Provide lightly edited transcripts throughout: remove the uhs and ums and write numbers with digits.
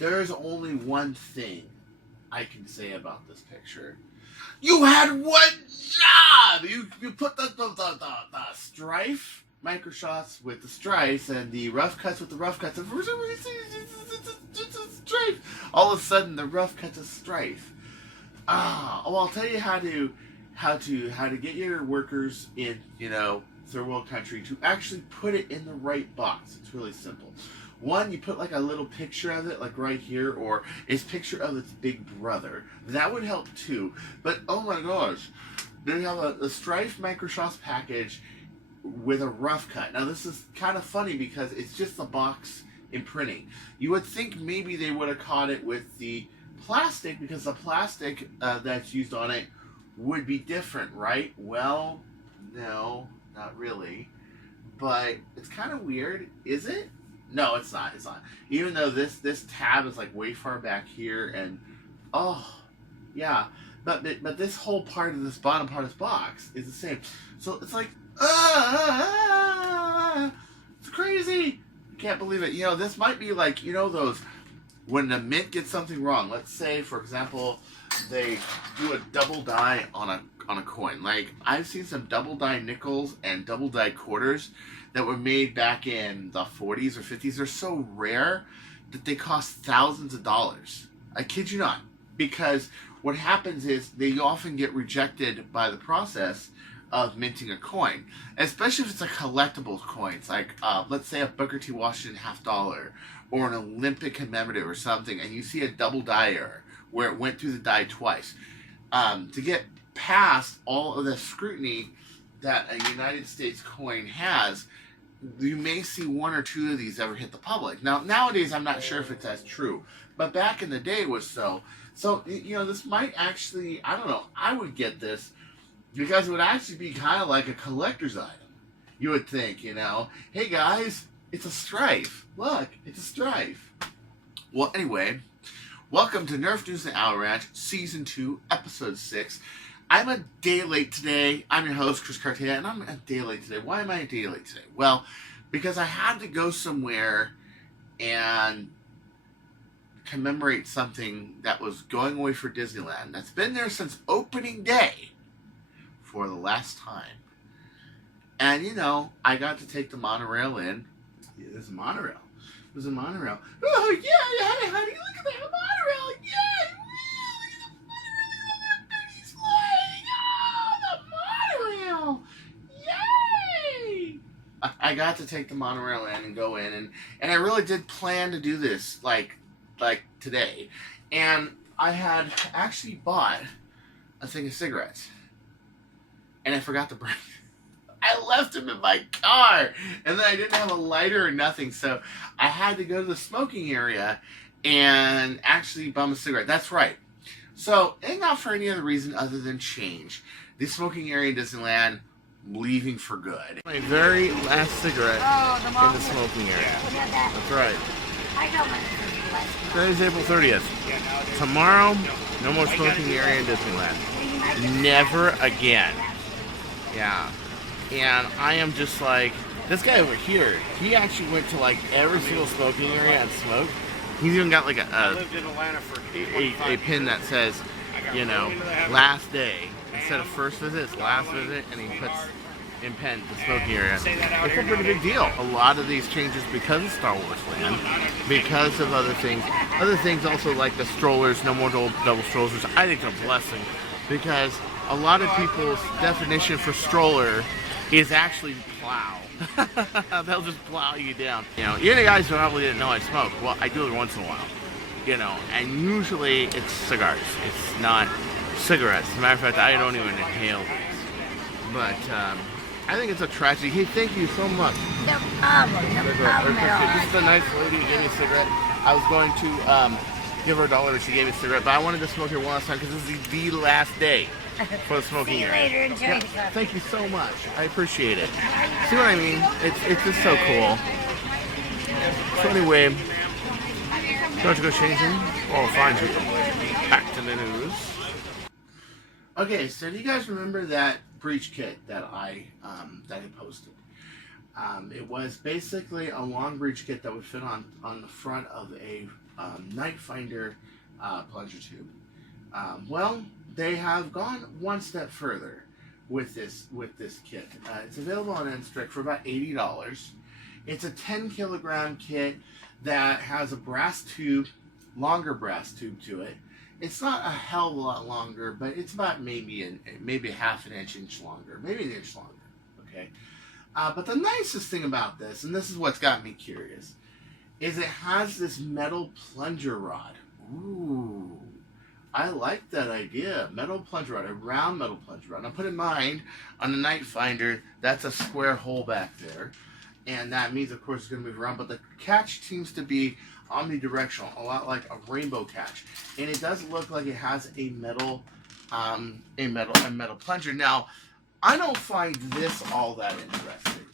There's only one thing I can say about this picture. You had one job! You put the strife microshots with the stripes and the rough cuts with the rough cuts. And for some reason, it's a strife. All of a sudden, the rough cuts a strife. Well, I'll tell you how to get your workers in, third world country to actually put it in the right box. It's really simple. One, you put like a little picture of it, like right here, or its picture of its big brother. That would help too. But oh my gosh, they have a Strife Microshots package with a rough cut. Now this is kind of funny because it's just the box in printing. You would think maybe they would have caught it with the plastic because the plastic that's used on it would be different, right? Well, no, not really. But it's kind of weird, is it? No, it's not. It's not. Even though this tab is like way far back here, and yeah, but this whole part of this bottom part of this box is the same. So it's like it's crazy. I can't believe it. This might be like those when the mint gets something wrong. Let's say, for example, they do a double die on a coin. Like I've seen some double die nickels and double die quarters that were made back in the 40s or 50s. They're so rare that they cost thousands of dollars. I kid you not. Because what happens is they often get rejected by the process of minting a coin. Especially if it's a collectible coin. It's like, let's say a Booker T. Washington $50 or an Olympic commemorative or something, and you see a double die error where it went through the die twice. To get past all of the scrutiny that a United States coin has, you may see one or two of these ever hit the public. Now, nowadays, I'm not sure if it's as true, but back in the day it was so. So, this might actually, I don't know, I would get this because it would actually be kind of like a collector's item. You would think, hey guys, it's a strife. Look, it's a strife. Well, anyway, welcome to Nerf News and Owl Ranch, Season 2, Episode 6. I'm a day late today. I'm your host, Chris Cartaya, and I'm a day late today. Why am I a day late today? Well, because I had to go somewhere and commemorate something that was going away for Disneyland. That's been there since opening day for the last time. And, I got to take the monorail in. Yeah, there's a monorail. There's a monorail. Oh, yeah, honey, look at that monorail. Yeah. I got to take the monorail in and go in, and I really did plan to do this like today. And I had actually bought a thing of cigarettes, and I forgot to bring them. I left them in my car, and then I didn't have a lighter or nothing, so I had to go to the smoking area and actually bum a cigarette. That's right. So, and not for any other reason other than change. The smoking area in Disneyland, leaving for good. My very last cigarette in the smoking area. That's right. Today's April 30th. Tomorrow, no more smoking area in Disneyland. Never again. Yeah. And I am just like, this guy over here, he actually went to like every single smoking area and smoked. He's even got like a pin that says, last day. Instead of first visit, it's last visit, and he puts in pen the smoking area. It's a pretty big deal. A lot of these changes because of Star Wars Land, because of other things. Other things also like the strollers, no more double strollers, which I think is a blessing, because a lot of people's definition for stroller is actually plow. They'll just plow you down. You guys probably didn't know I smoke. Well, I do it once in a while. And usually it's cigars. It's not cigarettes. As a matter of fact, I don't even inhale these. But I think it's a tragedy. Hey, thank you so much. No problem. No problem at all. This is a nice lady who gave me a cigarette. I was going to give her $1 if she gave me a cigarette, but I wanted to smoke here one last time because this is the last day for the smoking See you area. later. Enjoy yourself. Thank you so much. I appreciate it. See what I mean? It's just so cool. So anyway, don't you go changing? I'll find you. Back to the news. Okay, so do you guys remember that breach kit that I posted? It was basically a long breach kit that would fit on the front of a Night Finder plunger tube. Well, they have gone one step further with this kit. It's available on NF Strike for about $80. It's a 10 kilogram kit that has a brass tube, longer brass tube to it. It's not a hell of a lot longer, but it's about maybe half an inch longer, maybe an inch longer. Okay, but the nicest thing about this, and this is what's got me curious, is it has this metal plunger rod. Ooh, I like that idea. Metal plunger rod, a round metal plunger rod. Now put in mind, on the Night Finder, that's a square hole back there. And that means, of course, it's going to move around. But the catch seems to be omnidirectional, a lot like a rainbow catch. And it does look like it has a metal plunger. Now, I don't find this all that interesting.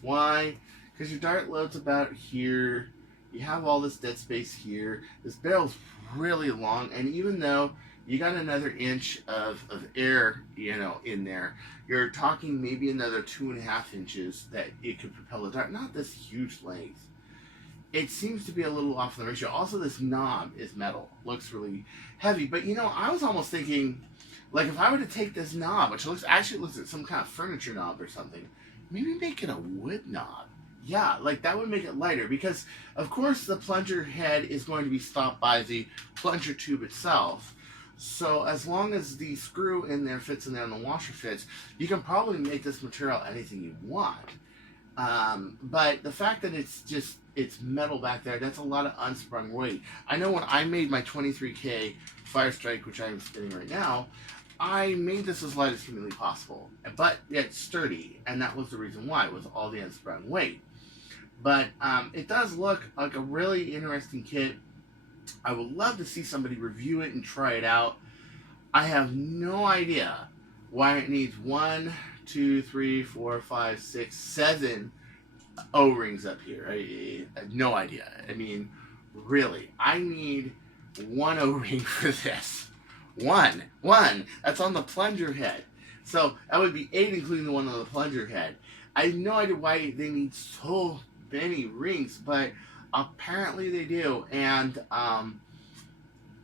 Why? Because your dart load's about here. You have all this dead space here. This barrel's really long, and even though you got another inch of air, in there, you're talking maybe another 2.5 inches that it could propel the dart. Not this huge length. It seems to be a little off the ratio. Also, this knob is metal. Looks really heavy. But, I was almost thinking, like, if I were to take this knob, which looks like some kind of furniture knob or something, maybe make it a wood knob. Yeah, like that would make it lighter because, of course, the plunger head is going to be stopped by the plunger tube itself. So as long as the screw in there fits in there and the washer fits, you can probably make this material anything you want. But the fact that it's metal back there, that's a lot of unsprung weight. I know when I made my 23K Firestrike, which I'm spinning right now, I made this as light as humanly possible. But it's sturdy, and that was the reason why, was all the unsprung weight. But it does look like a really interesting kit. I would love to see somebody review it and try it out. I have no idea why it needs 1, 2, 3, 4, 5, 6, 7 O-rings up here. I have no idea. I mean, really, I need 1 O-ring for this. One. That's on the plunger head. So that would be 8, including the one on the plunger head. I have no idea why they need so many rings, but apparently they do. And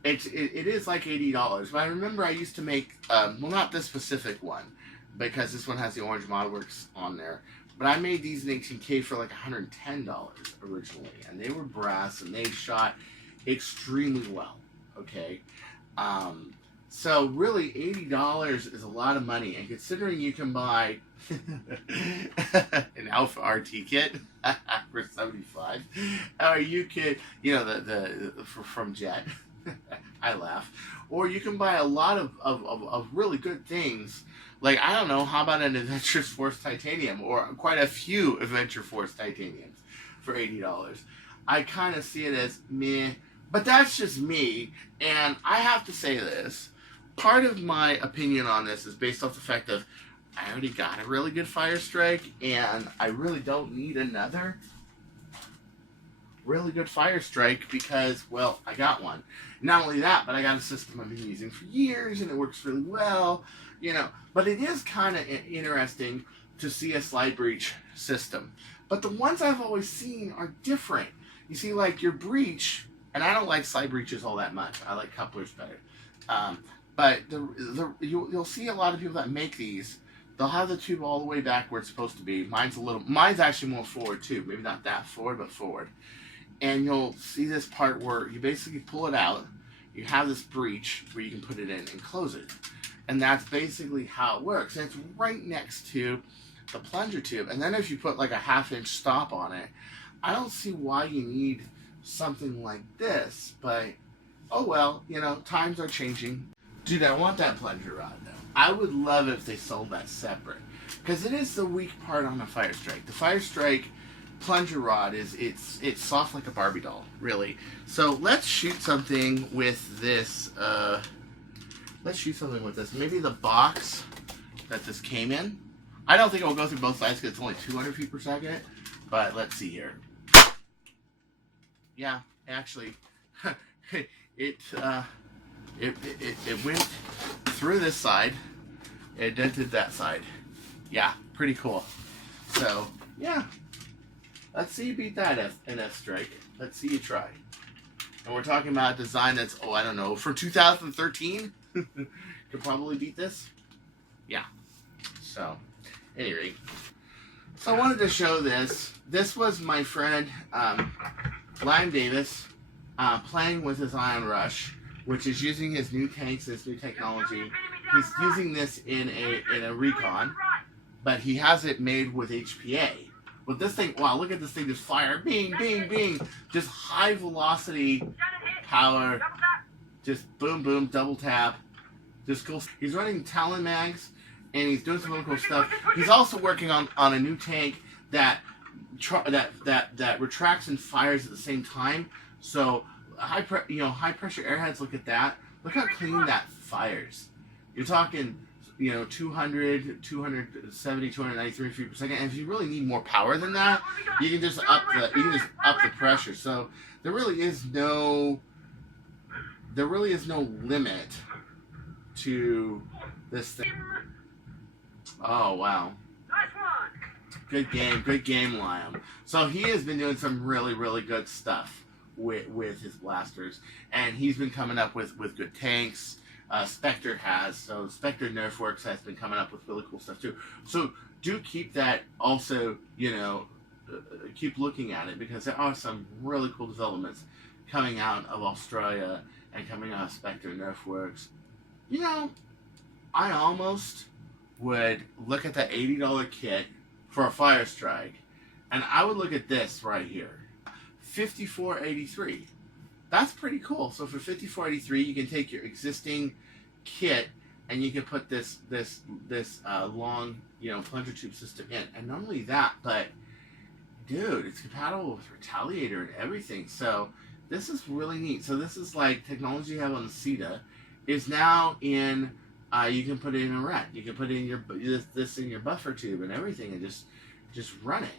it is like $80. But I remember I used to make, well, not this specific one, because this one has the orange Model Works on there. But I made these in 18K for like $110 originally. And they were brass, and they shot extremely well. Okay? So really, $80 is a lot of money, and considering you can buy an Alpha RT kit for $75, or you could, from Jet, I laugh, or you can buy a lot of really good things. Like, I don't know, how about an Adventure Force Titanium, or quite a few Adventure Force Titaniums for $80? I kind of see it as meh. But that's just me, and I have to say this. Part of my opinion on this is based off the fact of I already got a really good Firestrike, and I really don't need another really good Firestrike because, well, I got one. Not only that, but I got a system I've been using for years, and it works really well, But it is kind of interesting to see a slide breach system. But the ones I've always seen are different. You see, like your breach... And I don't like slide breaches all that much. I like couplers better. But you'll see a lot of people that make these. They'll have the tube all the way back where it's supposed to be. Mine's actually more forward too. Maybe not that forward, but forward. And you'll see this part where you basically pull it out. You have this breach where you can put it in and close it. And that's basically how it works. And it's right next to the plunger tube. And then if you put like a 1/2 inch stop on it, I don't see why you need something like this, but oh well, times are changing. Dude, I want that plunger rod though. I would love it if they sold that separate, because it is the weak part on a Firestrike. The Firestrike plunger rod it's soft like a Barbie doll, really. So let's shoot something with this. Maybe the box that this came in. I don't think it will go through both sides because it's only 200 feet per second. But let's see here. Yeah, actually, it went through this side. It dented that side. Yeah, pretty cool. So, yeah. Let's see you beat that NF Strike. Let's see you try. And we're talking about a design that's, oh, I don't know, from 2013? Could probably beat this. Yeah. So, anyway. So I wanted to show this. This was my friend, Liam Davis, playing with his Ion Rush, which is using his new tanks, his new technology. He's using this in a recon, but he has it made with HPA. But this thing, wow, look at this thing just fire, bing, bing, bing, just high velocity power, just boom, boom, double tap, just cool. He's running Talon mags, and he's doing some really cool stuff. He's also working on a new tank that retracts and fires at the same time. So high pressure airheads. Look at that. Look how clean that fires. You're talking, 200, 270, 293 feet per second. And if you really need more power than that, you can just up the pressure. So there really is no limit to this thing. Oh wow. Good game, Liam. So he has been doing some really, really good stuff with his blasters, and he's been coming up with good tanks. Spectre has, so Spectre Nerf Works has been coming up with really cool stuff too. So do keep that also, keep looking at it, because there are some really cool developments coming out of Australia and coming out of Spectre Nerf Works. I almost would look at that $80 kit for a Firestrike, and I would look at this right here, $54.83. That's pretty cool. So for $54.83, you can take your existing kit and you can put this long plunger tube system in, and not only that, but dude, it's compatible with Retaliator and everything. So this is really neat. So this is like technology you have on the CETA is now in. You can put it in a ret. You can put it in this in your buffer tube and everything, and just run it.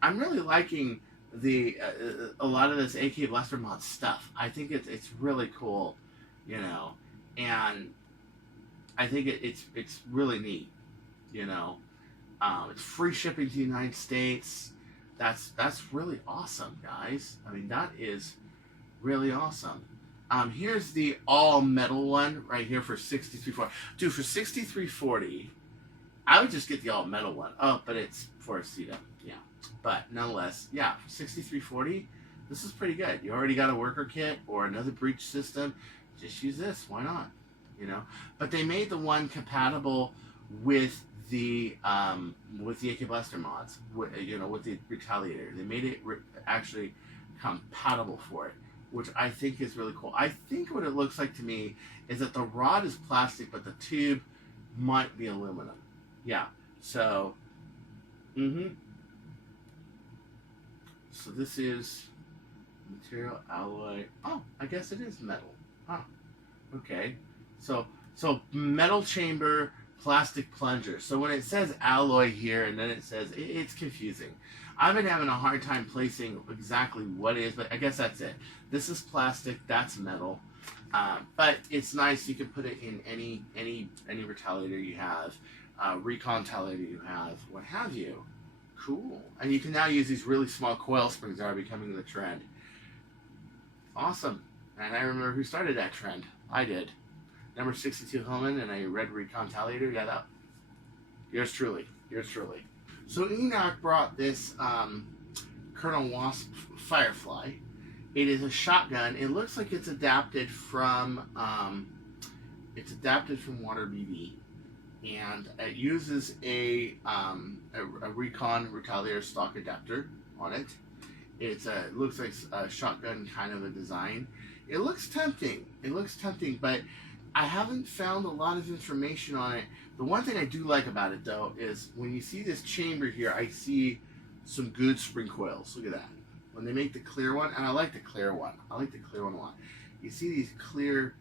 I'm really liking a lot of this AK Blaster mod stuff. I think it's really cool, and I think it's really neat, It's free shipping to the United States. That's really awesome, guys. I mean, that is really awesome. Here's the all metal one right here for $63.40. Dude, for $63.40, I would just get the all metal one. Oh, but it's for a CETA, yeah. But nonetheless, yeah, for $63.40, this is pretty good. You already got a worker kit or another breach system. Just use this. Why not? But they made the one compatible with the AK Blaster mods. With the Retaliator. They made it actually compatible for it, which I think is really cool. I think what it looks like to me is that the rod is plastic, but the tube might be aluminum. Yeah. So, So this is material alloy. Oh, I guess it is metal. Huh. Okay. So metal chamber, plastic plunger. So when it says alloy here and then it says, it's confusing. I've been having a hard time placing exactly what it is, but I guess that's it. This is plastic, that's metal. But it's nice. You can put it in any Retaliator you have, recon Retaliator you have, what have you. Cool. And you can now use these really small coil springs that are becoming the trend. Awesome. And I remember who started that trend. I did. Number 62 Hillman and a red recon Retaliator. Yeah, that. Yours truly. So Enoch brought this Colonel Wasp Firefly. It is a shotgun. It looks like it's adapted from Water BB, and it uses a recon Retaliator stock adapter on it. It looks like a shotgun kind of a design. It looks tempting. But I haven't found a lot of information on it. The one thing I do like about it, though, is when you see this chamber here, I see some good spring coils. Look at that. When they make the clear one, and I like the clear one. I like the clear one a lot. You see these clear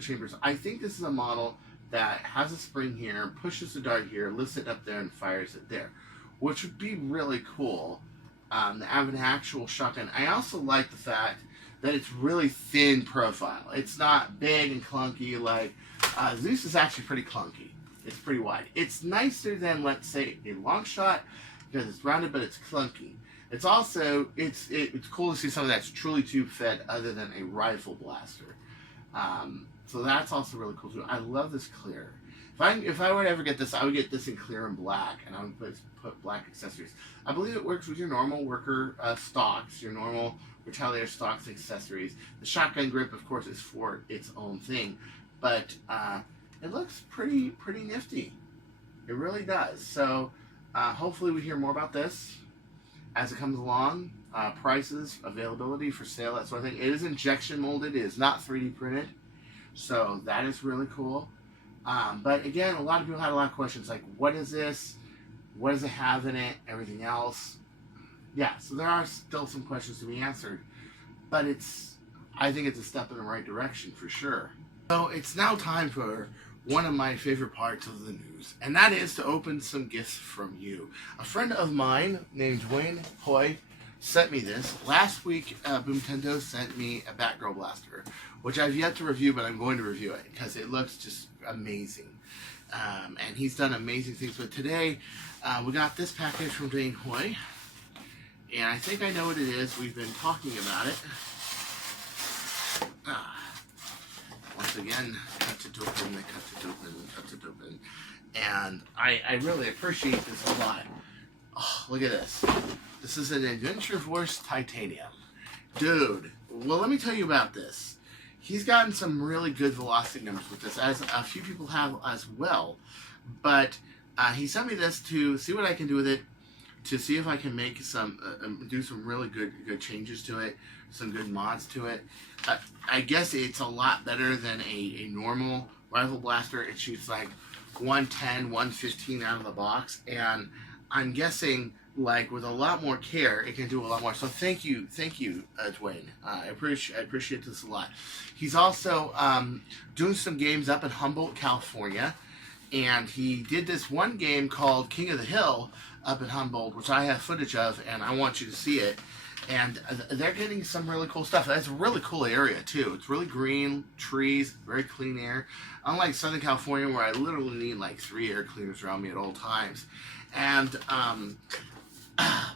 chambers. I think this is a model that has a spring here, pushes the dart here, lifts it up there, and fires it there, which would be really cool. To have an actual shotgun. I also like the fact that it's really thin profile. It's not big and clunky like Zeus is actually pretty clunky. It's pretty wide. It's nicer than, let's say, a long shot because it's rounded, but it's clunky. It's also it's cool to see something that's truly tube fed other than a rifle blaster. So that's also really cool too. I love this clear. If I were to ever get this, I would get this in clear and black, and I would put black accessories. I believe it works with your normal worker stocks, your normal Retaliator stocks and accessories. The shotgun grip, of course, is for its own thing, but it looks pretty nifty. It really does. So hopefully we hear more about this as it comes along. Prices, availability for sale, that sort of thing. It is injection molded. It is not 3D printed, so that is really cool. But again, a lot of people had a lot of questions like, what is this? What does it have in it? Everything else. Yeah, so there are still some questions to be answered. But I think it's a step in the right direction for sure. So it's now time for one of my favorite parts of the news, and that is to open some gifts from you. A friend of mine named Dwayne Hoy sent me this. Last week, Boomtendo sent me a Batgirl Blaster, which I've yet to review, but I'm going to review it because it looks just amazing. And he's done amazing things. But today, we got this package from Dwayne Hoy, and I think I know what it is. We've been talking about it. Once again, cut it open. And I really appreciate this a lot. Oh, look at this. This is an Adventure Force Titanium. Dude, well, let me tell you about this. He's gotten some really good velocity numbers with this, as a few people have as well. But he sent me this to see what I can do with it, to see if I can make do some really good changes to it, some good mods to it. I guess it's a lot better than a normal rifle blaster. It shoots like 110, 115 out of the box, and I'm guessing like with a lot more care, it can do a lot more. So thank you, Dwayne. I appreciate this a lot. He's also doing some games up in Humboldt, California, and he did this one game called King of the Hill up in Humboldt, which I have footage of, and I want you to see it. And they're getting some really cool stuff. That's a really cool area too. It's really green, trees, very clean air. Unlike Southern California, where I literally need like 3 air cleaners around me at all times. And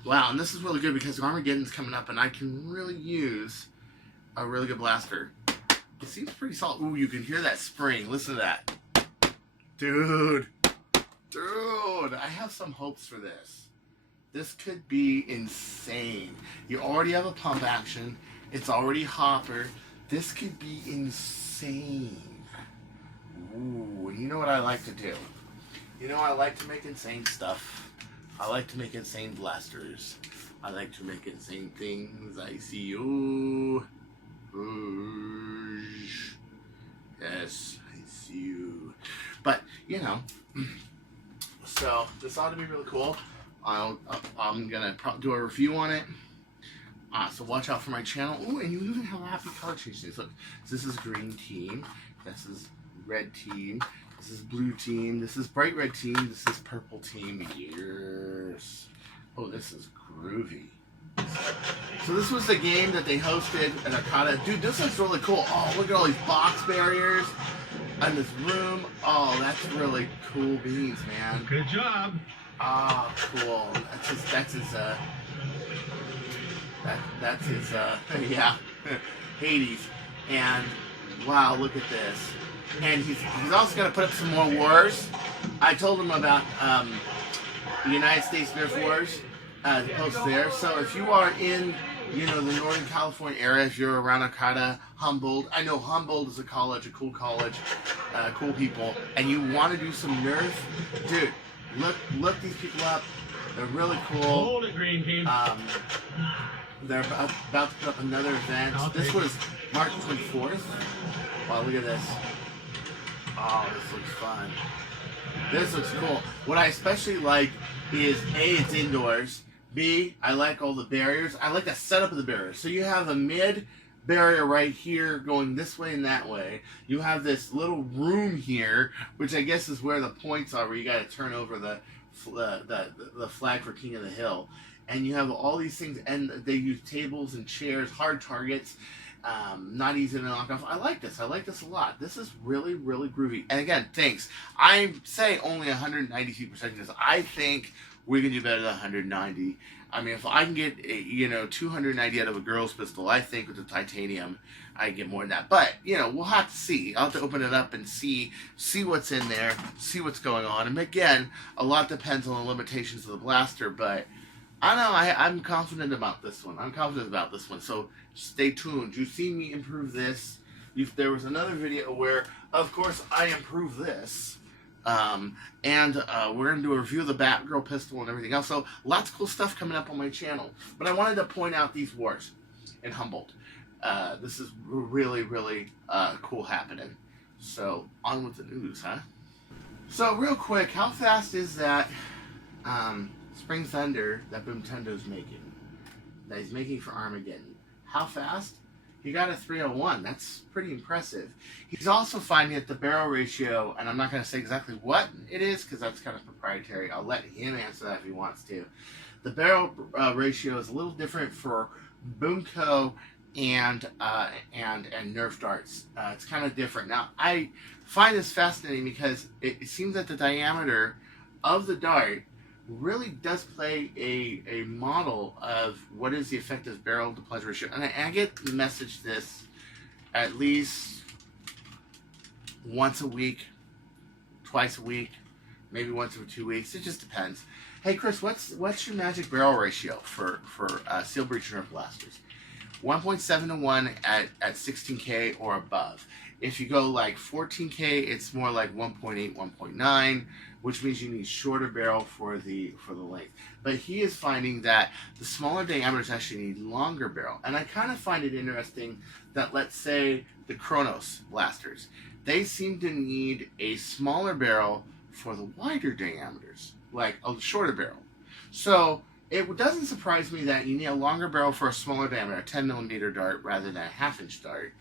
wow, and this is really good because Armageddon's coming up, and I can really use a really good blaster. It seems pretty solid. Ooh, you can hear that spring. Listen to that, dude. I have some hopes for this. This could be insane. You already have a pump action. It's already hopper. This could be insane. Ooh, you know what I like to do? You know, I like to make insane stuff. I like to make insane blasters. I like to make insane things. I see you. Yes, I see you. But, you know, so this ought to be really cool. I'm gonna do a review on it. So watch out for my channel. Oh, and you even have a happy color change. Look, this is green team. This is red team. This is blue team. This is bright red team. This is purple team. Yes. Oh, this is groovy. So this was the game that they hosted at Cartaya. Dude, this looks really cool. Oh, look at all these box barriers in this room. Oh, that's really cool beans, man. Good job. Ah, cool. That's his yeah, Hades. And wow, look at this. And he's also gonna put up some more wars. I told him about the United States Nerf Wars, the post there. So if you are in, you know, the Northern California area, if you're around Arcata, Humboldt, I know Humboldt is a cool college, cool people, and you want to do some Nerf, dude. Look these people up. They're really cool. Hold it, green team. They're about to put up another event. This was March 24th. Wow, look at this. Oh, this looks fun. This looks cool. What I especially like is A, it's indoors. B, I like all the barriers. I like the setup of the barriers. So you have a mid barrier right here going this way and that way. You have this little room here, which I guess is where the points are, where you got to turn over the flag for King of the Hill. And you have all these things, and they use tables and chairs, hard targets, not easy to knock off. I like this. I like this a lot. This is really, really groovy. And again, thanks. I say only 192% of this. I think we can do better than 190. I mean, if I can get, 290 out of a girl's pistol, I think with the titanium, I can get more than that. But, we'll have to see. I'll have to open it up and see what's in there, see what's going on. And again, a lot depends on the limitations of the blaster, but I don't know, I'm confident about this one. So stay tuned. You see me improve this. There was another video where, of course, I improved this. And we're going to do a review of the Batgirl pistol and everything else. So lots of cool stuff coming up on my channel. But I wanted to point out these wars in Humboldt. This is really, really cool happening. So on with the news, huh? So real quick, how fast is that Spring Thunder that Boomtendo's making? That he's making for Armageddon. How fast? He got a 301. That's pretty impressive. He's also finding that the barrel ratio, and I'm not going to say exactly what it is because that's kind of proprietary. I'll let him answer that if he wants to. The barrel ratio is a little different for Boomco and Nerf darts. It's kind of different. Now, I find this fascinating because it seems that the diameter of the dart really does play a model of what is the effective barrel to pleasure ratio. And I get the message this at least once a week, twice a week, maybe once every 2 weeks. It just depends. Hey Chris, what's your magic barrel ratio for Seal Breach Nerf blasters? 1.7 to 1 at 16K or above. If you go like 14K, it's more like 1.8, 1.9, which means you need shorter barrel for the length. But he is finding that the smaller diameters actually need longer barrel. And I kind of find it interesting that, let's say, the Kronos blasters, they seem to need a smaller barrel for the wider diameters, like a shorter barrel. So it doesn't surprise me that you need a longer barrel for a smaller diameter, a 10mm dart rather than a 1/2-inch dart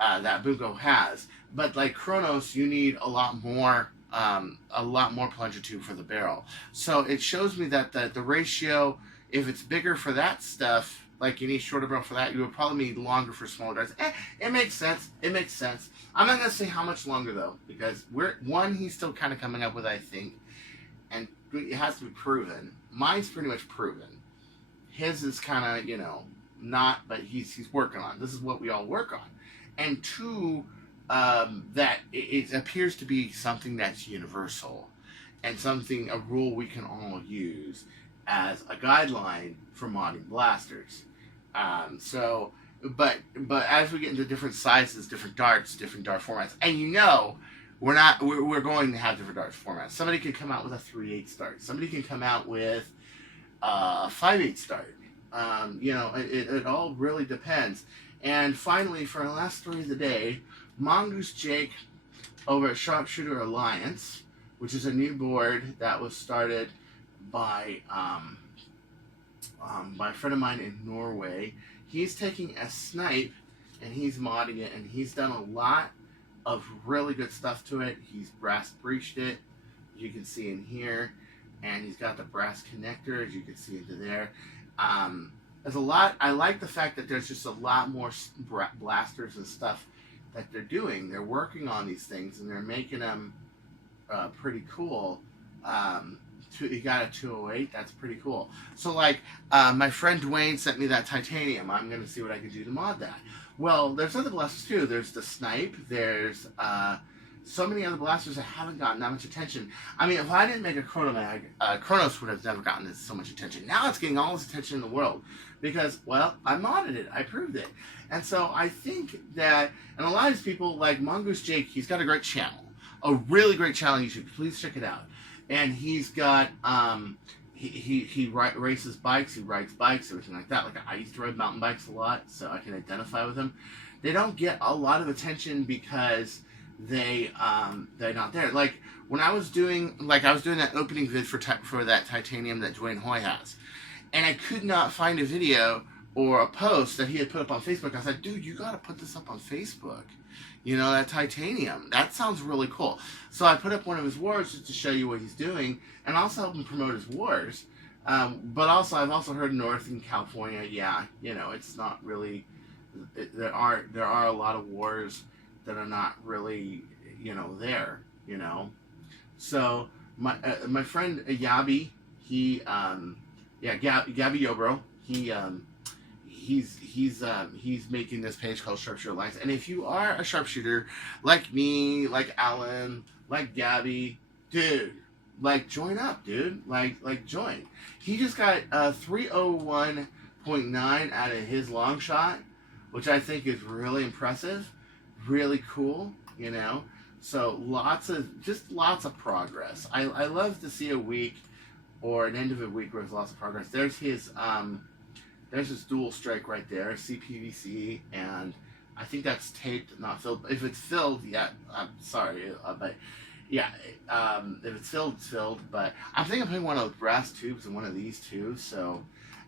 that Boomco has. But like Kronos, you need a lot more plunger tube for the barrel. So it shows me that the ratio, if it's bigger for that stuff, like you need shorter barrel for that, you would probably need longer for smaller darts. It makes sense. It makes sense. I'm not going to say how much longer though, because he's still kind of coming up with, I think, and it has to be proven. Mine's pretty much proven. His is kind of, not, but he's working on it. This is what we all work on. And two, that it appears to be something that's universal and a rule we can all use as a guideline for modding blasters. But as we get into different sizes, different darts, different dart formats, and we're going to have different dart formats. Somebody could come out with a 3/8 dart. Somebody can come out with a 5/8 dart. It all really depends. And finally, for our last story of the day, Mongoose Jake over at Sharpshooter Alliance, which is a new board that was started by a friend of mine in Norway. He's taking a snipe and he's modding it, and he's done a lot of really good stuff to it. He's brass breached it, as you can see in here, and he's got the brass connector, as you can see into there. There's a lot. I like the fact that there's just a lot more blasters and stuff that they're doing. They're working on these things and they're making them pretty cool. He got a 208. That's pretty cool. So like my friend Dwayne sent me that titanium. I'm going to see what I can do to mod that. Well, there's other blasters too. There's the snipe. There's so many other blasters that haven't gotten that much attention. I mean, if I didn't make a Chronomag, Kronos would have never gotten so much attention. Now it's getting all this attention in the world because, well, I modded it. I proved it. And so I think that, and a lot of these people, like Mongoose Jake, he's got a great channel. A really great channel. You should please check it out. And he's got, he races bikes, he rides bikes, everything like that. Like, I used to ride mountain bikes a lot, so I can identify with him. They don't get a lot of attention because they're not there. Like, when I was doing that opening vid for that titanium that Dwayne Hoy has, and I could not find a video or a post that he had put up on Facebook. I said, dude, you got to put this up on Facebook. That titanium. That sounds really cool. So I put up one of his wars just to show you what he's doing and also help him promote his wars. But also, I've also heard north in California, yeah, it's not really, there are a lot of wars that are not really, there, So my friend Yabi, he Yeah, Gabby Yobro. He's making this page called Sharpshooter Alliance. And if you are a sharpshooter like me, like Alan, like Gabby, dude, like join up, dude. Like join. He just got 301.9 out of his long shot, which I think is really impressive, really cool, you know. So lots of progress. I love to see a week or an end of a week where there's lots of progress. There's his dual strike right there, CPVC, and I think that's taped, not filled. If it's filled, yeah, I'm sorry, but yeah, if it's filled, it's filled. But I'm thinking of putting one of those brass tubes in one of these too. So,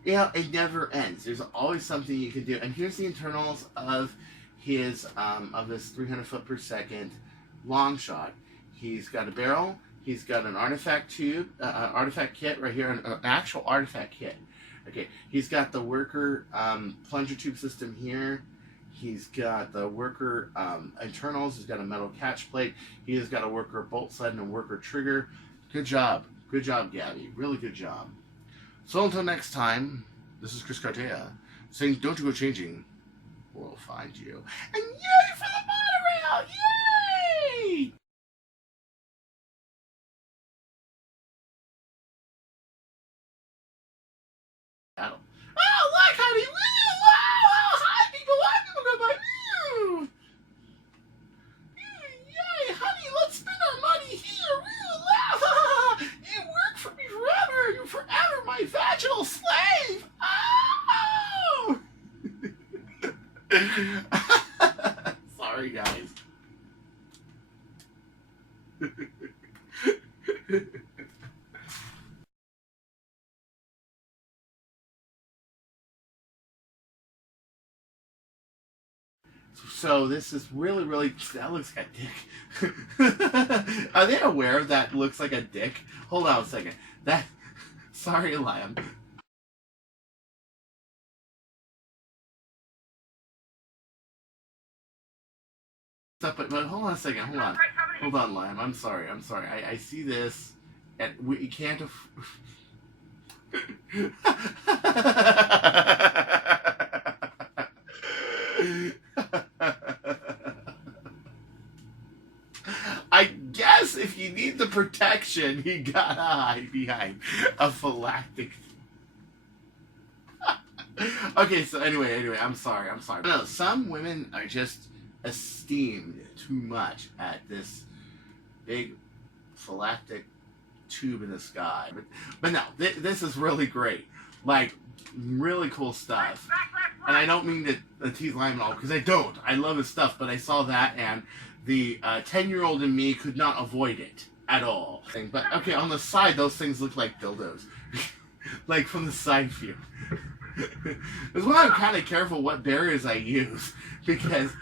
you know, it never ends. There's always something you can do. And here's the internals of his 300 foot per second long shot. He's got a barrel. He's got an artifact tube, artifact kit right here, an actual artifact kit. Okay, he's got the worker plunger tube system here. He's got the worker internals. He's got a metal catch plate. He has got a worker bolt sled and a worker trigger. Good job, Gabby. Really good job. So until next time, this is Chris Cartaya saying, "Don't you go changing, we'll find you." And yay for the monorail! Yay! Oh, look, honey! Woo! Wow! Hi, people! Goodbye! Woo! Yay, honey! Let's spend our money here! Woo! You work for me forever! You're forever my vaginal slave! Oh! Sorry, guys. So this is really, that looks like a dick. Are they aware that looks like a dick? Hold on a second. Sorry, Liam. But hold on a second. Hold on, Liam. I'm sorry. I see this, and we can't. I guess if you need the protection, you gotta hide behind a phylactic. Okay, so anyway, I'm sorry. No, some women are just esteemed too much at this big phylactic tube in the sky. But no, this is really great. Like, really cool stuff. And I don't mean to tease Lyman all, because I don't. I love his stuff, but I saw that, and the 10-year-old in me could not avoid it at all. But, okay, on the side, those things look like dildos. Like, from the side view. That's why I'm kind of careful what barriers I use, because